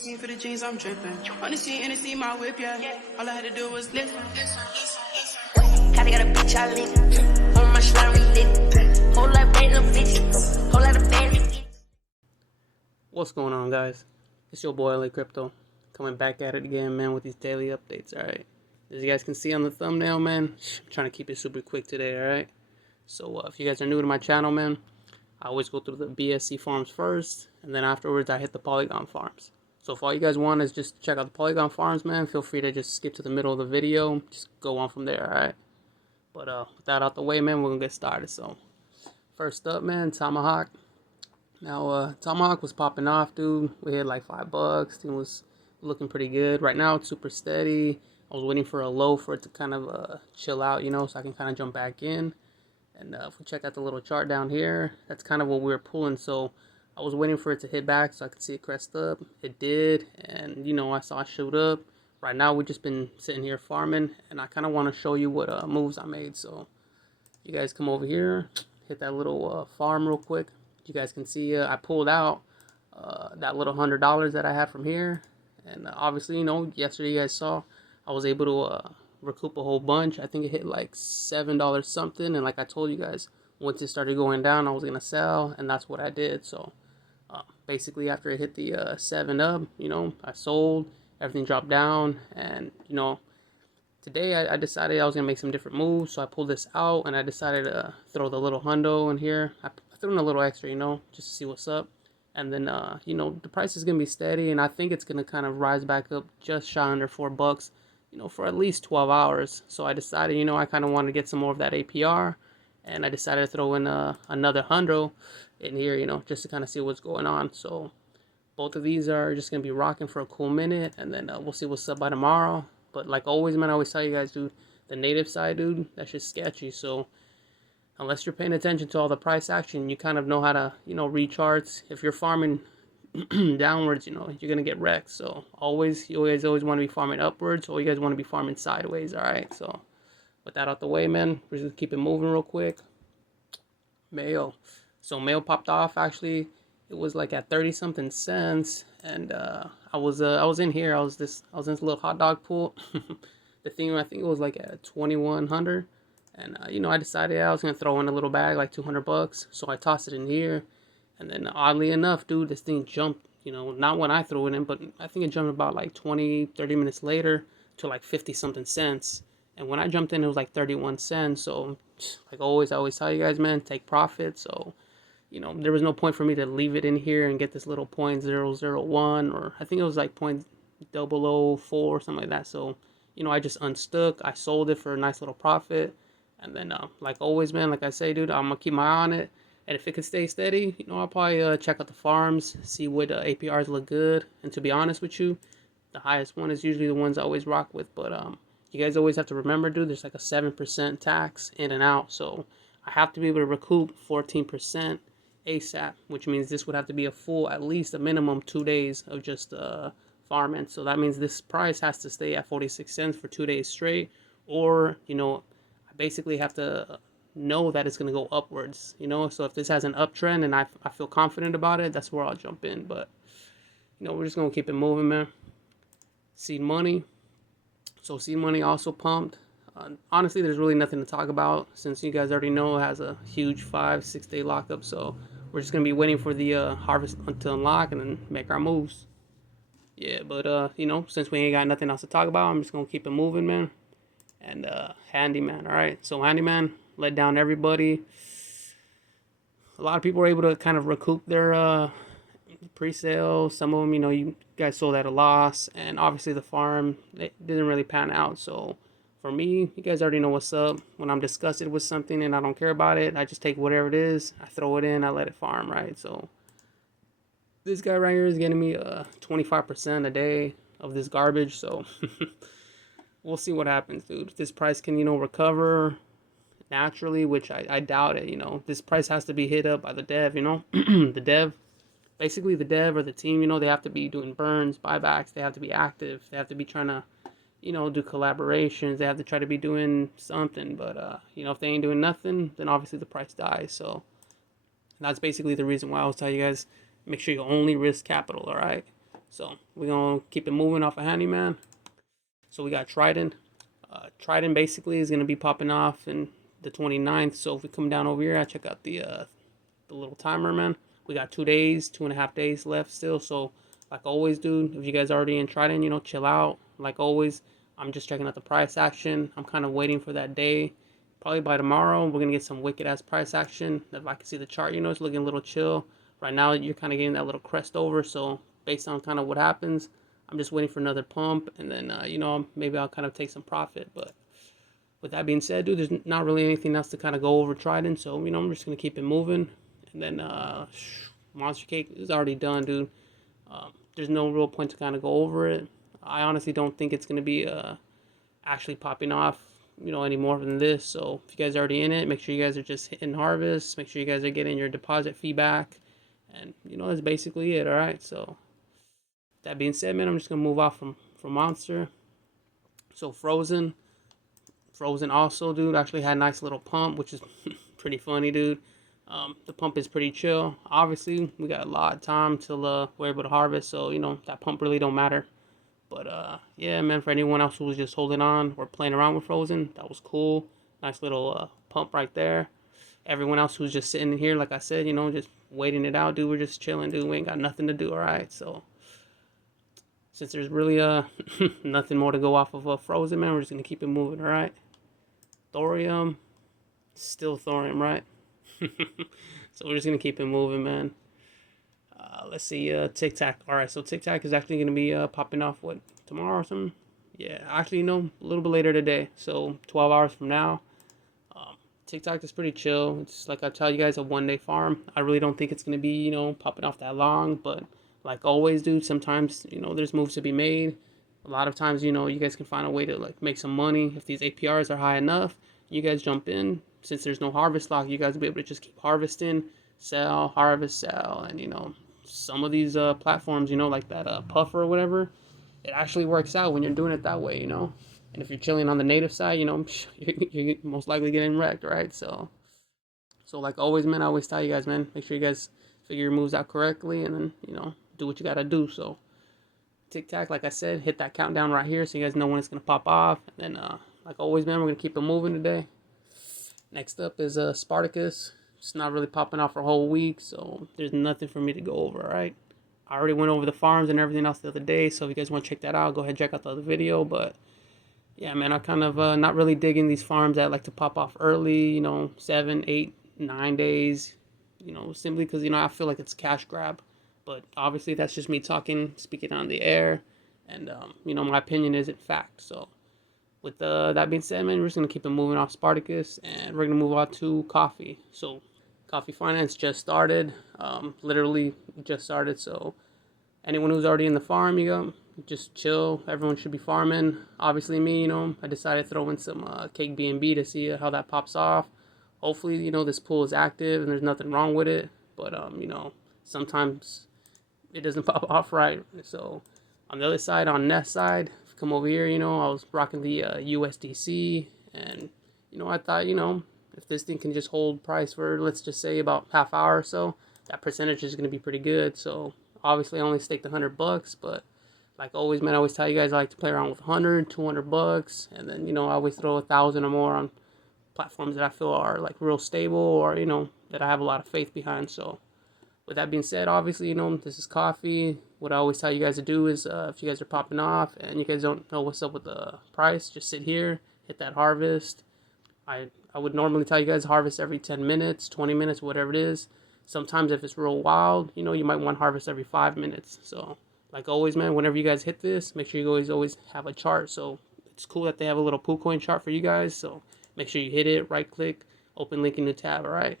For the jeans, I'm dripping. On the scene, and see my whip, yeah. All I had to do was lift. Kinda got a bitch I lit. On my slime, we lit. Whole lot of bad little bitches. Whole lot of bad bitches. What's going on, guys? It's your boy LA Crypto, coming back at it again, man, with these daily updates. Alright, as you guys can see on the thumbnail, man, I'm trying to keep it super quick today. Alright, so if you guys are new to my channel, man, I always go through the BSC farms first, and then afterwards I hit the Polygon farms. So if all you guys want is just check out the Polygon farms, man, feel free to just skip to the middle of the video, just go on from there. Alright, but with that out the way, man, we're gonna get started. So first up, man, Tomahawk. Now, Tomahawk was popping off, dude. We hit like $5. Thing was looking pretty good. Right now, it's super steady. I was waiting for a low for it to kind of chill out, you know, so I can kind of jump back in. And if we check out the little chart down here, that's kind of what we were pulling. So I was waiting for it to hit back so I could see it crest up. It did, and you know, I saw it shoot up. Right now, we've just been sitting here farming, and I kind of want to show you what moves I made. So you guys come over here, hit that little farm real quick. You guys can see I pulled out that little $100 that I had from here, and obviously, you know, yesterday you guys saw I was able to recoup a whole bunch. I think it hit like $7 something, and like I told you guys, once it started going down, I was gonna sell, and that's what I did. So basically, after it hit the 7 up, you know, I sold. Everything dropped down, and you know, today I decided I was gonna make some different moves. So I pulled this out, and I decided to throw the little hundo in here. I threw in a little extra, you know, just to see what's up. And then you know, the price is gonna be steady, and I think it's gonna kind of rise back up just shy under $4, you know, for at least 12 hours. So I decided, you know, I kind of wanted to get some more of that APR, and I decided to throw in another hundo in here, you know, just to kind of see what's going on. So both of these are just gonna be rocking for a cool minute, and then we'll see what's up by tomorrow. But like always, man, I always tell you guys, dude, the native side, dude, that's just sketchy. So unless you're paying attention to all the price action, you kind of know how to, you know, read charts. If you're farming downwards, you know, you're gonna get wrecked. So you always want to be farming upwards, or you guys want to be farming sideways. All right. So with that out the way, man, we're just gonna keep it moving real quick. Mayo. So Mayo popped off. Actually, it was like at 30 something cents, and I was in here. I was in this little hot dog pool. The thing, I think it was like at 2100. And, you know, I decided I was going to throw in a little bag, like $200. So I tossed it in here. And then, oddly enough, dude, this thing jumped, you know, not when I threw it in, but I think it jumped about like 20, 30 minutes later to like 50 something cents. And when I jumped in, it was like 31 cents. So, like always, I always tell you guys, man, take profit. So, you know, there was no point for me to leave it in here and get this little 0.001, or I think it was like 0.004 or something like that. So, you know, I just unstuck. I sold it for a nice little profit. And then, like always, man, like I say, dude, I'm going to keep my eye on it. And if it could stay steady, you know, I'll probably check out the farms, see what APRs look good. And to be honest with you, the highest one is usually the ones I always rock with. But you guys always have to remember, dude, there's like a 7% tax in and out. So I have to be able to recoup 14% ASAP, which means this would have to be a full, at least a minimum 2 days of just farming. So that means this price has to stay at 46 cents for 2 days straight. Or, you know, basically have to know that it's going to go upwards, you know. So if this has an uptrend and I feel confident about it, that's where I'll jump in. But you know, we're just going to keep it moving, man. Seed money. So seed money also pumped. Honestly, there's really nothing to talk about since you guys already know it has a huge 5-6 day lockup. So we're just going to be waiting for the harvest to unlock and then make our moves. Yeah, but you know, since we ain't got nothing else to talk about, I'm just going to keep it moving, man. And Handyman, all right. So Handyman let down everybody. A lot of people were able to kind of recoup their pre-sale. Some of them, you know, you guys sold at a loss, and obviously the farm, it didn't really pan out. So for me, you guys already know what's up. When I'm disgusted with something and I don't care about it, I just take whatever it is, I throw it in, I let it farm, right? So this guy right here is getting me 25% a day of this garbage. So we'll see what happens, dude. If this price can, you know, recover naturally, which I doubt it, you know. This price has to be hit up by the dev, you know. Basically the dev or the team, you know, they have to be doing burns, buybacks. They have to be active. They have to be trying to, you know, do collaborations. They have to try to be doing something. But, you know, if they ain't doing nothing, then obviously the price dies. So that's basically the reason why I always tell you guys, make sure you only risk capital, all right? So we're gonna keep it moving off of Handyman. So we got Triton. Triton basically is gonna be popping off in the 29th. So if we come down over here, I check out the little timer, man. We got 2 days, 2.5 days left still. So like always, dude, if you guys already in Triton, you know, chill out. Like always, I'm just checking out the price action. I'm kind of waiting for that day. Probably by tomorrow, we're gonna get some wicked ass price action. If I can see the chart, you know, it's looking a little chill. Right now, you're kind of getting that little crest over. So based on kind of what happens, I'm just waiting for another pump, and then you know, maybe I'll kind of take some profit. But with that being said, dude, there's not really anything else to kind of go over Triton. So you know, I'm just gonna keep it moving. And then Monster Cake is already done, dude. There's no real point to kind of go over it. I honestly don't think it's gonna be actually popping off, you know, any more than this. So if you guys are already in it, make sure you guys are just hitting harvest. Make sure you guys are getting your deposit fee back, and you know, that's basically it. All right. So that being said, man, I'm just gonna move off from Monster. So Frozen also, dude, actually had a nice little pump, which is pretty funny, dude. The pump is pretty chill. Obviously, we got a lot of time till we're able to harvest, so you know that pump really don't matter. But yeah, man, for anyone else who was just holding on or playing around with Frozen, that was cool. Nice little pump right there. Everyone else who's just sitting here, like I said, you know, just waiting it out, dude. We're just chilling, dude. We ain't got nothing to do, all right? So since there's really nothing more to go off of Frozen, man, we're just gonna keep it moving, all right? Thoreum, still Thoreum, right? So we're just gonna keep it moving, man. Let's see, Tic Tac. All right, so Tic Tac is actually gonna be popping off what, tomorrow or something? Yeah, actually, no, a little bit later today. So 12 hours from now. Tic Tac is pretty chill. It's like I tell you guys, a 1 day farm. I really don't think it's gonna be, you know, popping off that long. But like always, dude, sometimes, you know, there's moves to be made. A lot of times, you know, you guys can find a way to like make some money. If these APRs are high enough, you guys jump in. Since there's no harvest lock, you guys will be able to just keep harvesting, sell, harvest, sell. And you know, some of these platforms, you know, like that puffer or whatever, it actually works out when you're doing it that way, you know. And if you're chilling on the native side, you know, you're most likely getting wrecked, right? So like always, man, I always tell you guys, man, make sure you guys figure your moves out correctly, and then, you know, do what you gotta do. So Tic Tac, like I said, hit that countdown right here so you guys know when it's gonna pop off. And then like always, man, we're gonna keep it moving today. Next up is Sparticus. It's not really popping off for a whole week, so there's nothing for me to go over, alright? I already went over the farms and everything else the other day, so if you guys want to check that out, go ahead and check out the other video. But yeah, man, I kind of not really digging these farms that like to pop off early, you know, 7, 8, 9 days, you know, simply because, you know, I feel like it's a cash grab. But obviously that's just me talking, speaking on the air, and you know, my opinion isn't fact. So with that being said, man, we're just gonna keep it moving off Sparticus, and we're gonna move on to coffee. So coffee finance just started, literally just started. So anyone who's already in the farm, you go, just chill. Everyone should be farming. Obviously me, you know, I decided to throw in some cake BNB to see how that pops off. Hopefully, you know, this pool is active and there's nothing wrong with it. But you know, sometimes it doesn't pop off right. So on the other side, on Nest side, if you come over here, you know, I was rocking the USDC, and you know, I thought, you know, if this thing can just hold price for, let's just say, about half hour or so, that percentage is going to be pretty good. So obviously I only staked $100, but like always, man, I always tell you guys I like to play around with 100, $200, and then, you know, I always throw 1,000 or more on platforms that I feel are like real stable, or, you know, that I have a lot of faith behind. So with that being said, obviously, you know, this is coffee. What I always tell you guys to do is if you guys are popping off and you guys don't know what's up with the price, just sit here, hit that harvest. I would normally tell you guys harvest every 10 minutes, 20 minutes, whatever it is. Sometimes if it's real wild, you know, you might want harvest every 5 minutes. So like always, man, whenever you guys hit this, make sure you always have a chart. So it's cool that they have a little PooCoin chart for you guys. So make sure you hit it, right click, open link in the tab, all right?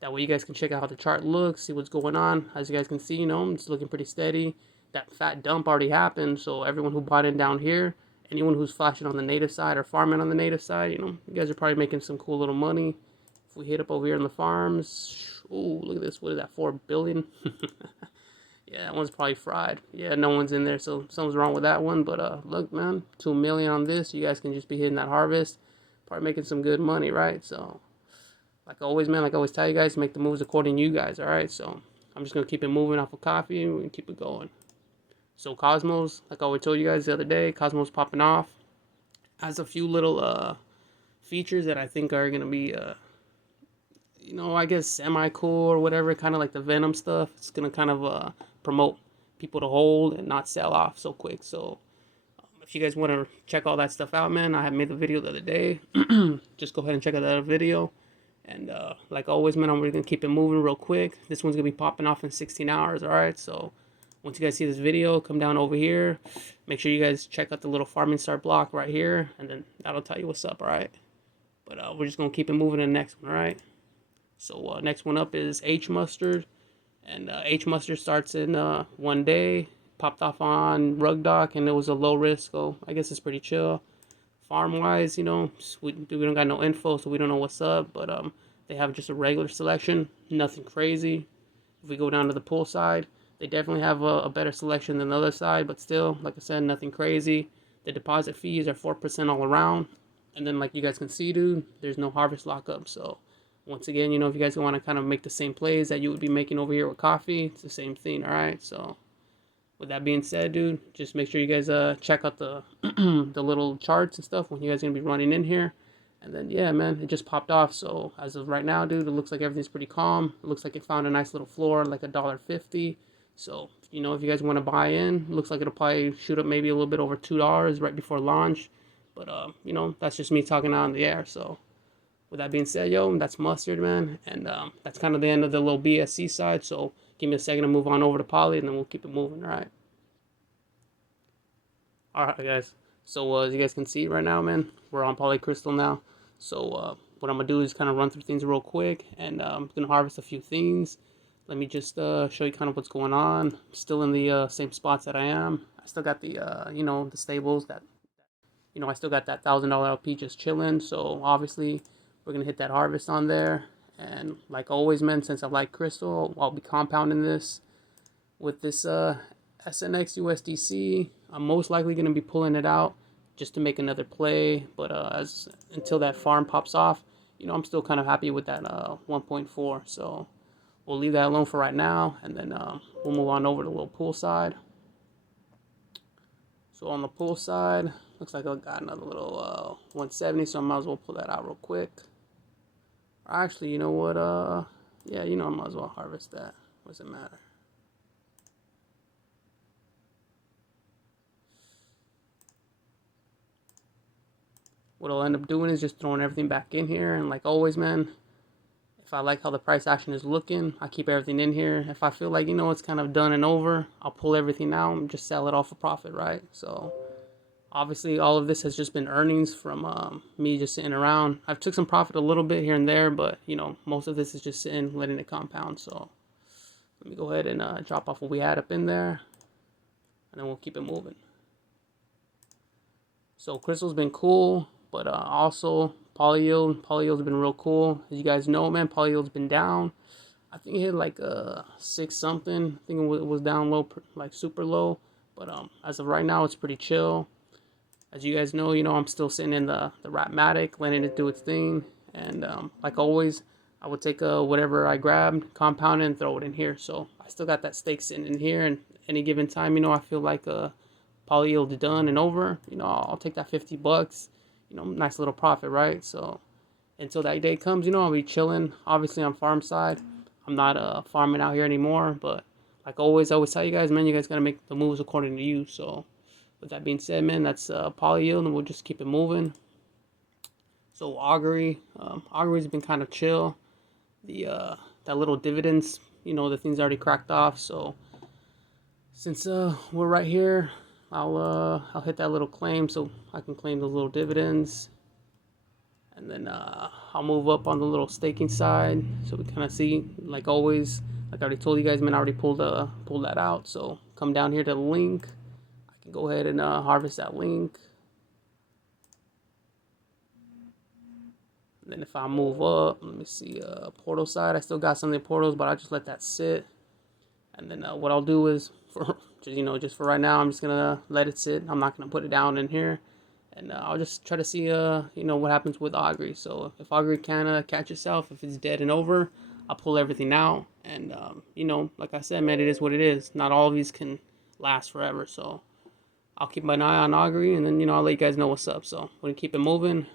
That way you guys can check out how the chart looks, see what's going on. As you guys can see, you know, it's looking pretty steady. That fat dump already happened, so everyone who bought in down here, anyone who's flashing on the native side or farming on the native side, you know, you guys are probably making some cool little money. If we hit up over here in the farms, ooh, look at this, what is that, 4 billion? Yeah, that one's probably fried. Yeah, no one's in there, so something's wrong with that one. But look, man, 2 million on this. You guys can just be hitting that harvest, probably making some good money, right? So like always, man, like I always tell you guys, make the moves according to you guys, all right? So I'm just going to keep it moving off of coffee, and we can keep it going. So Cosmos, like I always told you guys the other day, Cosmos popping off, has a few little features that I think are gonna be I guess semi cool or whatever, kind of like the Venom stuff. It's gonna kind of promote people to hold and not sell off so quick. So if you guys want to check all that stuff out, man, I have made the video the other day. Just go ahead and check out that video. And like always, man, I'm really gonna keep it moving real quick. This one's gonna be popping off in 16 hours. All right, so once you guys see this video, come down over here. Make sure you guys check out the little farming start block right here, and then that'll tell you what's up. All right, but we're just gonna keep it moving to the next one. All right. So next one up is H Mustard, and H Mustard starts in 1 day. Popped off on Rug Dock, and it was a low risk, so I guess it's pretty chill. Farm wise, we don't got no info, so we don't know what's up. But they have just a regular selection, nothing crazy. If we go down to the pool side, they definitely have a better selection than the other side, but still, like I said, nothing crazy. The deposit fees are 4% all around, and then like you guys can see, dude, there's no harvest lockup, so. Once again, if you guys want to kind of make the same plays that you would be making over here with coffee, it's the same thing, all right? So with that being said, dude, just make sure you guys check out the the little charts and stuff when you guys are going to be running in here. And then, yeah, man, it just popped off. So as of right now, dude, it looks like everything's pretty calm. It looks like it found a nice little floor, like $1.50. So, if you guys want to buy in, it looks like it'll probably shoot up maybe a little bit over $2 right before launch. But, that's just me talking out in the air, so. With that being said, yo, that's Mustard, man. And that's kind of the end of the little BSC side. So give me a second to move on over to Poly, and then we'll keep it moving, all right? All right, guys. So as you guys can see right now, man, we're on PolyCrystal now. So what I'm going to do is kind of run through things real quick. And I'm going to harvest a few things. Let me just show you kind of what's going on. I'm still in the same spots that I am. I still got the, the stables that, I still got that $1,000 LP just chilling. So obviously we're going to hit that harvest on there. And like always, man, since I like crystal, I'll be compounding this with this SNX USDC. I'm most likely going to be pulling it out just to make another play. But until that farm pops off, I'm still kind of happy with that 1.4. So we'll leave that alone for right now. And then we'll move on over to the little pool side. So on the pool side, looks like I got another little 170. So I might as well pull that out real quick. Actually, you know what, yeah, I might as well harvest that. What does it matter? What I'll end up doing is just throwing everything back in here, and like always, man, if I like how the price action is looking, I keep everything in here. If I feel like, it's kind of done and over, I'll pull everything out and just sell it all for profit, right? So obviously, all of this has just been earnings from me just sitting around. I've took some profit a little bit here and there, but, most of this is just sitting, letting it compound. So let me go ahead and drop off what we had up in there, and then we'll keep it moving. So Crystal's been cool, but also PolyYield. PolyYield's been real cool. As you guys know, man, PolyYield's been down. I think it hit like 6 something. I think it was down low, like super low. But as of right now, it's pretty chill. As you guys know, I'm still sitting in the Ratmatic, letting it do its thing. And like always, I would take whatever I grabbed, compound it, and throw it in here. So I still got that stake sitting in here. And any given time, I feel like PolyYield done and over, I'll take that $50. Nice little profit, right? So until that day comes, I'll be chilling. Obviously, on farm side, I'm not farming out here anymore. But like always, I always tell you guys, man, you guys got to make the moves according to you. So with that being said, man, that's PolyYield, and we'll just keep it moving. So Augury, Augury's been kind of chill. The that little dividends, the thing's already cracked off. So since we're right here, I'll hit that little claim so I can claim those little dividends, and then I'll move up on the little staking side so we kind of see, like always, like I already told you guys, man, I already pulled that out. So come down here to the link. Go ahead and harvest that link. And then if I move up, let me see, portal side, I still got some of the portals, but I just let that sit. And then what I'll do is, just for right now, I'm just gonna let it sit. I'm not gonna put it down in here, and I'll just try to see what happens with Augury. So if Augury can catch itself, if it's dead and over, I'll pull everything out. And like I said, man, it is what it is. Not all of these can last forever. So I'll keep an eye on Augury, and then, I'll let you guys know what's up. So we're gonna keep it moving.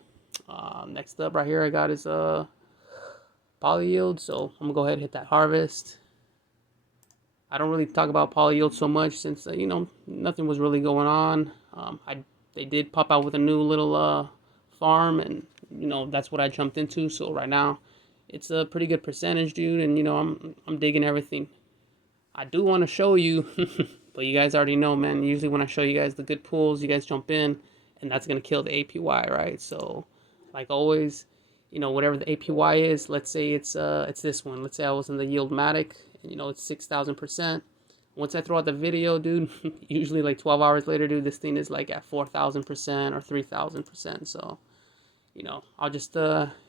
Next up right here I got is PolyYield. So I'm gonna go ahead and hit that harvest. I don't really talk about PolyYield so much since nothing was really going on. They did pop out with a new little farm, and that's what I jumped into. So right now it's a pretty good percentage, dude, and I'm digging everything. I do want to show you, but you guys already know, man. Usually when I show you guys the good pools, you guys jump in, and that's gonna kill the APY, right? So, like always, whatever the APY is, let's say it's this one. Let's say I was in the Yieldmatic, and it's 6,000%. Once I throw out the video, dude, usually like 12 hours later, dude, this thing is like at 4,000% or 3,000%. So, I'll just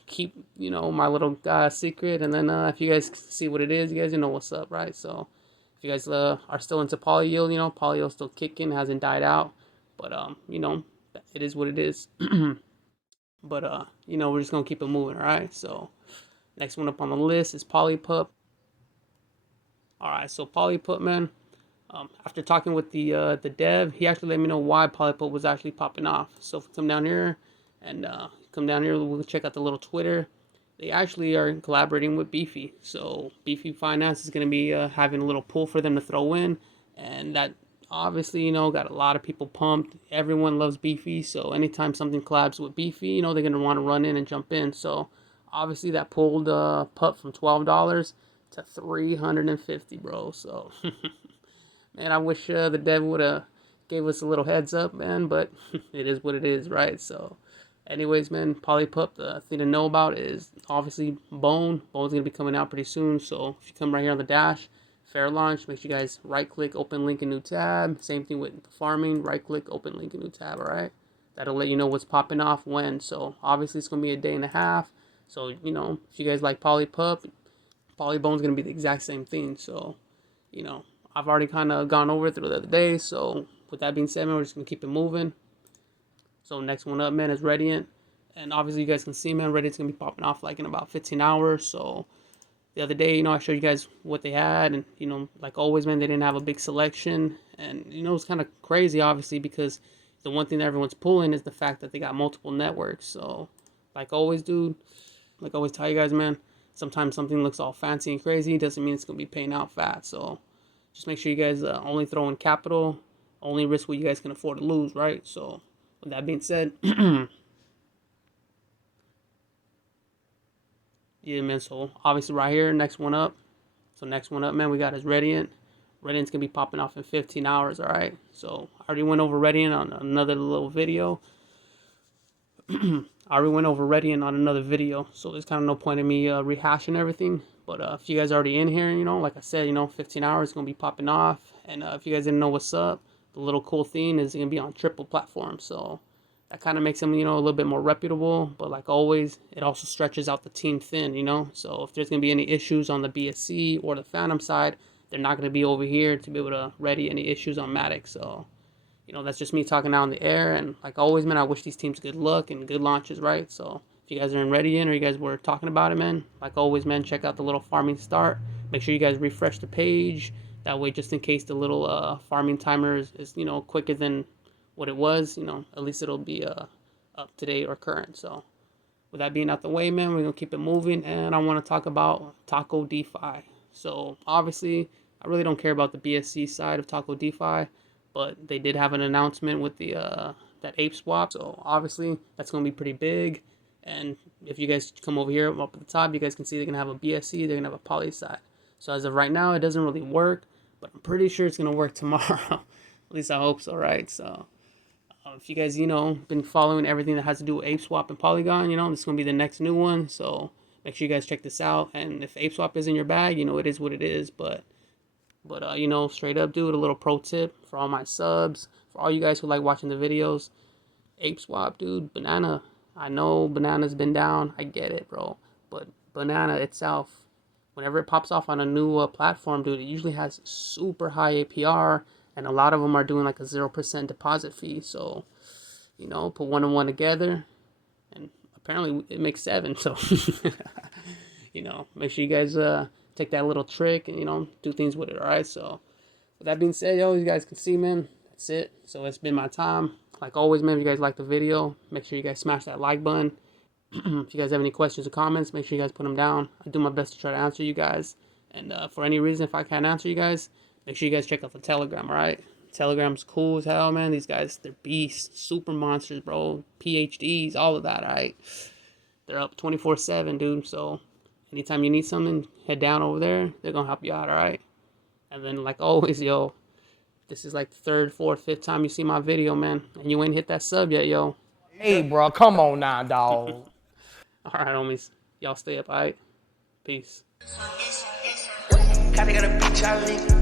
keep my little secret, and then if you guys see what it is, you guys know what's up, right? So if you guys are still into PolyYield, PolyYield's still kicking, hasn't died out, but it is what it is. But we're just gonna keep it moving, all right? So next one up on the list is PolyPup. All right, so PolyPup, man. After talking with the dev, he actually let me know why PolyPup was actually popping off. So if we come down here and we'll check out the little Twitter. They actually are collaborating with Beefy. So Beefy Finance is going to be having a little pool for them to throw in, and that obviously got a lot of people pumped. Everyone loves Beefy, so anytime something collabs with Beefy, they're going to want to run in and jump in. So obviously that pulled Pup from $12 to $350, bro. So man, I wish the dev would have gave us a little heads up, man, but it is what it is, right? So anyways, man, PolyPup, the thing to know about is obviously BONE. BONE's going to be coming out pretty soon, so if you come right here on the dash, fair launch, make sure you guys right-click, open link in new tab. Same thing with farming, right-click, open link in new tab, all right? That'll let you know what's popping off when. So obviously it's going to be a day and a half. So, if you guys like PolyPup, PolyBone's going to be the exact same thing. So, I've already kind of gone over it through the other day. So with that being said, man, we're just going to keep it moving. So next one up, man, is Rediant. And obviously you guys can see, man, Rediant's going to be popping off like in about 15 hours. So the other day, I showed you guys what they had. And, like always, man, they didn't have a big selection. And, it's kind of crazy, obviously, because the one thing that everyone's pulling is the fact that they got multiple networks. So like always, dude, like I always tell you guys, man, sometimes something looks all fancy and crazy. Doesn't mean it's going to be paying out fat. So just make sure you guys only throw in capital, only risk what you guys can afford to lose, right? So with that being said, yeah, man, so obviously right here, next one up. So next one up, man, we got is Rediant. Rediant's going to be popping off in 15 hours, all right? So I already went over Rediant on another little video. So there's kind of no point in me rehashing everything. But if you guys are already in here, like I said, 15 hours is going to be popping off. And if you guys didn't know what's up, the little cool thing is going to be on triple platforms. So that kind of makes them, a little bit more reputable. But like always, it also stretches out the team thin, So if there's going to be any issues on the BSC or the Phantom side, they're not going to be over here to be able to ready any issues on Matic. So, that's just me talking out in the air. And like always, man, I wish these teams good luck and good launches, right? So if you guys are in Rediant or you guys were talking about it, man, like always, man, check out the little farming start. Make sure you guys refresh the page. That way, just in case the little farming timer is quicker than what it was, at least it'll be up to date or current. So with that being out the way, man, we're going to keep it moving. And I want to talk about TakoDefi. So obviously, I really don't care about the BSC side of TakoDefi, but they did have an announcement with the that ape swap. So obviously, that's going to be pretty big. And if you guys come over here up at the top, you guys can see they're going to have a BSC, they're going to have a poly side. So as of right now, it doesn't really work, but I'm pretty sure it's going to work tomorrow. At least I hope so, right? So if you guys, been following everything that has to do with ApeSwap and Polygon, this is going to be the next new one. So make sure you guys check this out. And if ApeSwap is in your bag, it is what it is. But straight up, dude, a little pro tip for all my subs, for all you guys who like watching the videos. ApeSwap, dude, banana. I know banana's been down. I get it, bro. But banana itself, whenever it pops off on a new platform, dude, it usually has super high APR. And a lot of them are doing like a 0% deposit fee. So, put one and one together. And apparently it makes 7. So, make sure you guys take that little trick and, do things with it. All right. So, With that being said, yo, you guys can see, man, that's it. So it's been my time. Like always, man, if you guys like the video, make sure you guys smash that like button. If you guys have any questions or comments, make sure you guys put them down. I do my best to try to answer you guys. And for any reason, if I can't answer you guys, make sure you guys check out the Telegram, alright? Telegram's cool as hell, man. These guys, they're beasts, super monsters, bro. PhDs, all of that, alright? They're up 24/7, dude. So anytime you need something, head down over there. They're gonna help you out, alright? And then, like always, yo, this is like the third, fourth, fifth time you see my video, man. And you ain't hit that sub yet, yo. Hey, bro, come on now, dog. Alright, homies. Y'all stay up, alright? Peace. Kinda got a bitch I live.